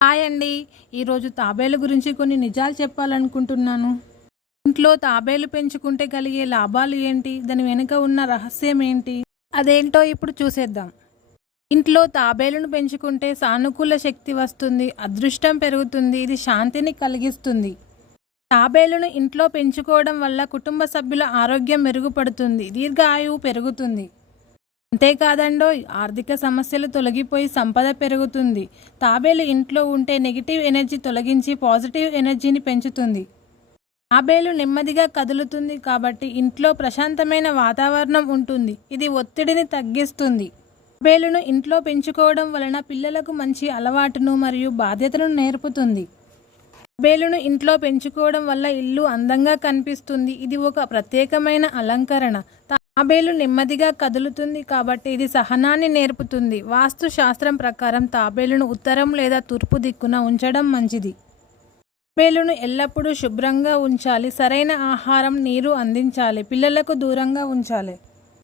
Hi అండి. ఈరోజు తాబేలు గురించి కొన్ని నిజాలు చెప్పాలనుకుంటున్నాను. ఇంట్లో తాబేలు పెంచుకుంటే కలిగే లాభాలు ఏంటి? దాని వెనుక ఉన్న రహస్యం ఏంటి? అదేంటో ఇప్పుడు చూసేద్దాం. ఇంట్లో తాబేలును పెంచుకుంటే సానుకూల శక్తి వస్తుంది, అదృష్టం పెరుగుతుంది, ఇది శాంతిని కలిగిస్తుంది. తాబేలును ఇంట్లో పెంచుకోవడం వల్ల కుటుంబ సభ్యుల ఆరోగ్యం మెరుగుపడుతుంది, దీర్ఘాయువు పెరుగుతుంది. అంతేకాదండోయ్, ఆర్థిక సమస్యలు తొలగిపోయి సంపద పెరుగుతుంది. తాబేలు ఇంట్లో ఉంటే నెగిటివ్ ఎనర్జీ తొలగించి పాజిటివ్ ఎనర్జీని పెంచుతుంది. తాబేలు నెమ్మదిగా కదులుతుంది కాబట్టి ఇంట్లో ప్రశాంతమైన వాతావరణం ఉంటుంది, ఇది ఒత్తిడిని తగ్గిస్తుంది. తాబేలును ఇంట్లో పెంచుకోవడం వలన పిల్లలకు మంచి అలవాటును మరియు బాధ్యతలను నేర్పుతుంది. తాబేలును ఇంట్లో పెంచుకోవడం వల్ల ఇల్లు అందంగా కనిపిస్తుంది, ఇది ఒక ప్రత్యేకమైన అలంకరణ. తాబేలు నెమ్మదిగా కదులుతుంది కాబట్టి ఇది సహనాన్ని నేర్పుతుంది. వాస్తు శాస్త్రం ప్రకారం తాబేలును ఉత్తరం లేదా తూర్పు దిక్కున ఉంచడం మంచిది. తాబేలును ఎల్లప్పుడూ శుభ్రంగా ఉంచాలి, సరైన ఆహారం, నీరు అందించాలి, పిల్లలకు దూరంగా ఉంచాలి.